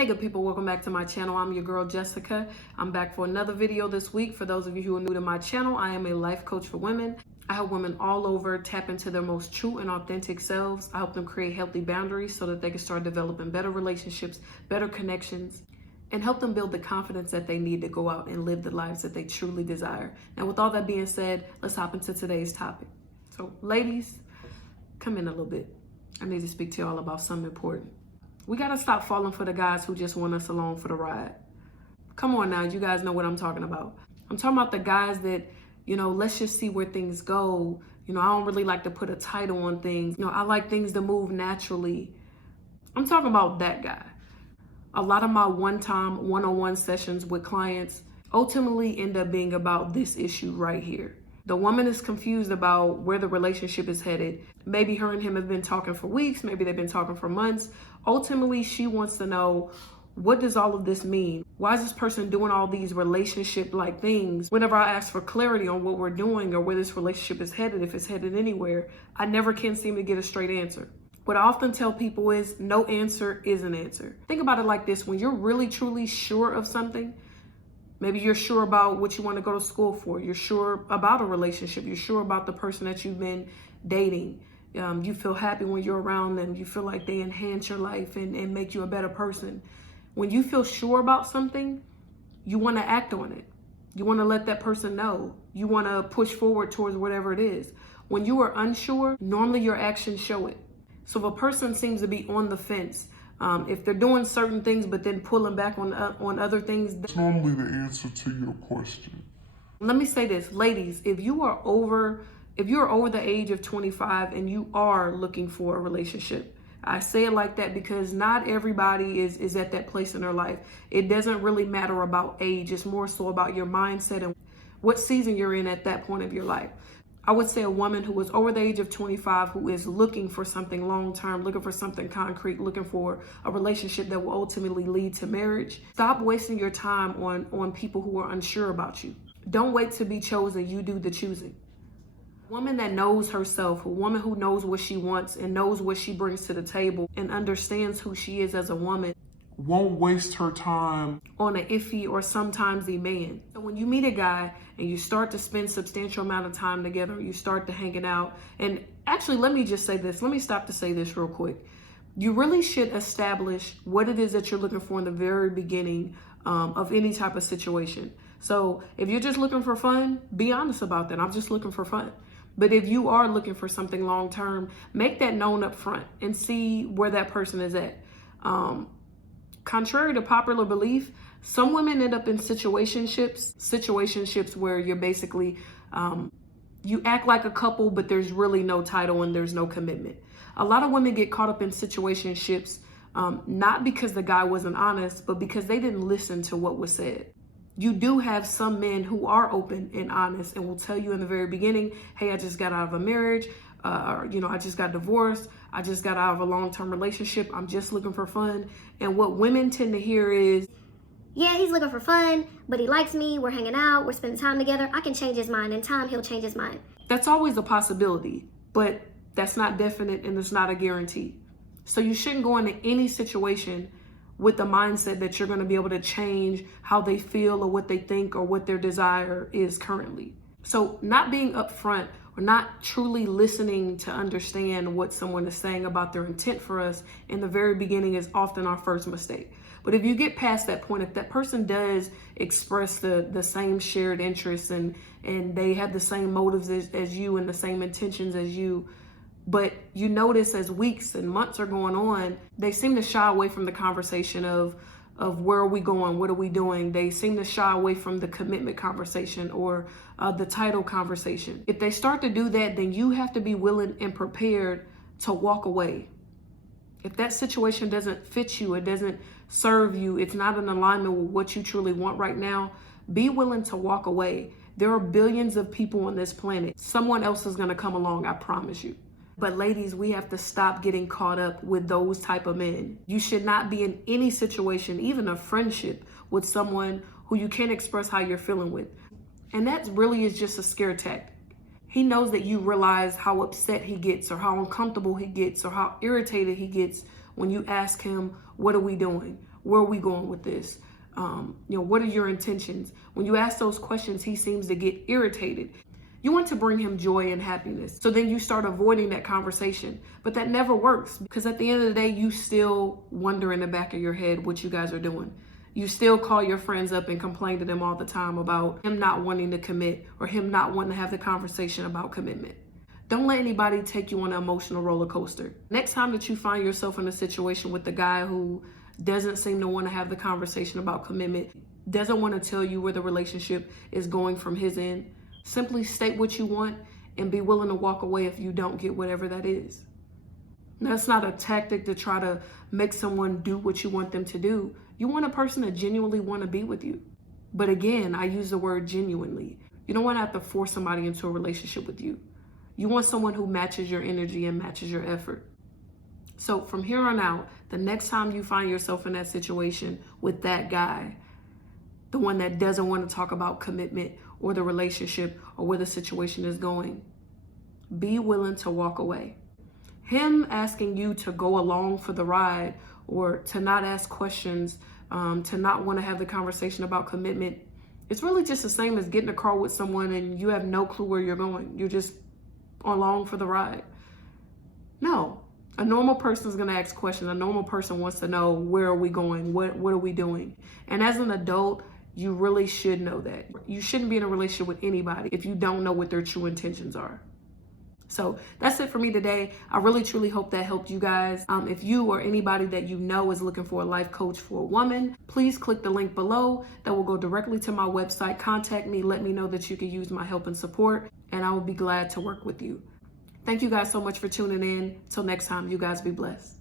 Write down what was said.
Hey good people, welcome back to my channel. I'm your girl Jessica. I'm back for another video this week. For those of you who are new to my channel, I am a life coach for women. I help women all over tap into their most true and authentic selves. I help them create healthy boundaries so that they can start developing better relationships, better connections, and help them build the confidence that they need to go out and live the lives that they truly desire. Now with all that being said, let's hop into today's topic. So ladies, come in a little bit. I need to speak to y'all about something important. We gotta stop falling for the guys who just want us along for the ride. Come on now, you guys know what I'm talking about. I'm talking about the guys that, let's just see where things go. I don't really like to put a title on things. I like things to move naturally. I'm talking about that guy. A lot of my one-time one-on-one sessions with clients ultimately end up being about this issue right here. The woman is confused about where the relationship is headed. Maybe her and him have been talking for weeks. Maybe they've been talking for months. Ultimately, she wants to know, what does all of this mean? Why is this person doing all these relationship-like things? Whenever I ask for clarity on what we're doing or where this relationship is headed, if it's headed anywhere, I never can seem to get a straight answer. What I often tell people is no answer is an answer. Think about it like this. When you're really, truly sure of something, maybe you're sure about what you want to go to school for. You're sure about a relationship. You're sure about the person that you've been dating. You feel happy when you're around them. You feel like they enhance your life and make you a better person. When you feel sure about something, you want to act on it. You want to let that person know. You want to push forward towards whatever it is. When you are unsure, normally your actions show it. So if a person seems to be on the fence, if they're doing certain things but then pulling back on other things, that's normally the answer to your question. Let me say this, ladies, if you're over the age of 25 and you are looking for a relationship, I say it like that because not everybody is at that place in their life. It doesn't really matter about age. It's more so about your mindset and what season you're in at that point of your life. I would say a woman who is over the age of 25 who is looking for something long-term, looking for something concrete, looking for a relationship that will ultimately lead to marriage. Stop wasting your time on people who are unsure about you. Don't wait to be chosen. You do the choosing. A woman that knows herself, a woman who knows what she wants and knows what she brings to the table and understands who she is as a woman, won't waste her time on an iffy or sometimesy man. So when you meet a guy and you start to spend substantial amount of time together, you start to hanging out, and actually let me just say this, let me stop to say this real quick. You really should establish what it is that you're looking for in the very beginning of any type of situation. So if you're just looking for fun, be honest about that. I'm just looking for fun. But if you are looking for something long-term, make that known up front and see where that person is at. Contrary to popular belief, some women end up in situationships where you're basically, you act like a couple, but there's really no title and there's no commitment. A lot of women get caught up in situationships, not because the guy wasn't honest, but because they didn't listen to what was said. You do have some men who are open and honest and will tell you in the very beginning, hey, I just got out of a marriage, I just got divorced, I just got out of a long-term relationship, I'm just looking for fun. And what women tend to hear is, yeah, he's looking for fun, but he likes me, we're hanging out, we're spending time together, I can change his mind, in time he'll change his mind. That's always a possibility, but that's not definite and it's not a guarantee. So you shouldn't go into any situation with the mindset that you're going to be able to change how they feel or what they think or what their desire is currently. So not being upfront or not truly listening to understand what someone is saying about their intent for us in the very beginning is often our first mistake. But if you get past that point, if that person does express the same shared interests and they have the same motives as you and the same intentions as you, but you notice as weeks and months are going on, they seem to shy away from the conversation of where are we going? What are we doing? They seem to shy away from the commitment conversation or the title conversation. If they start to do that, then you have to be willing and prepared to walk away. If that situation doesn't fit you, it doesn't serve you, it's not in alignment with what you truly want right now, be willing to walk away. There are billions of people on this planet. Someone else is going to come along, I promise you. But ladies, we have to stop getting caught up with those type of men. You should not be in any situation, even a friendship, with someone who you can't express how you're feeling with. And that really is just a scare tactic. He knows that you realize how upset he gets or how uncomfortable he gets or how irritated he gets when you ask him, what are we doing? Where are we going with this? What are your intentions? When you ask those questions, he seems to get irritated. You want to bring him joy and happiness. So then you start avoiding that conversation. But that never works, because at the end of the day, you still wonder in the back of your head what you guys are doing. You still call your friends up and complain to them all the time about him not wanting to commit or him not wanting to have the conversation about commitment. Don't let anybody take you on an emotional roller coaster. Next time that you find yourself in a situation with the guy who doesn't seem to want to have the conversation about commitment, doesn't want to tell you where the relationship is going from his end, simply state what you want and be willing to walk away if you don't get whatever that is. That's not a tactic to try to make someone do what you want them to do. You want a person to genuinely want to be with you. But again, I use the word genuinely. You don't want to have to force somebody into a relationship with you. You want someone who matches your energy and matches your effort. So from here on out, the next time you find yourself in that situation with that guy, the one that doesn't want to talk about commitment or the relationship or where the situation is going, be willing to walk away. Him asking you to go along for the ride or to not ask questions, to not want to have the conversation about commitment, it's really just the same as getting a car with someone and you have no clue where you're going. You're just along for the ride. No, a normal person is going to ask questions. A normal person wants to know, where are we going? What are we doing? And as an adult, you really should know that. You shouldn't be in a relationship with anybody if you don't know what their true intentions are. So that's it for me today. I really, truly hope that helped you guys. If you or anybody that you know is looking for a life coach for a woman, please click the link below. That will go directly to my website. Contact me. Let me know that you can use my help and support, and I will be glad to work with you. Thank you guys so much for tuning in. Till next time, you guys be blessed.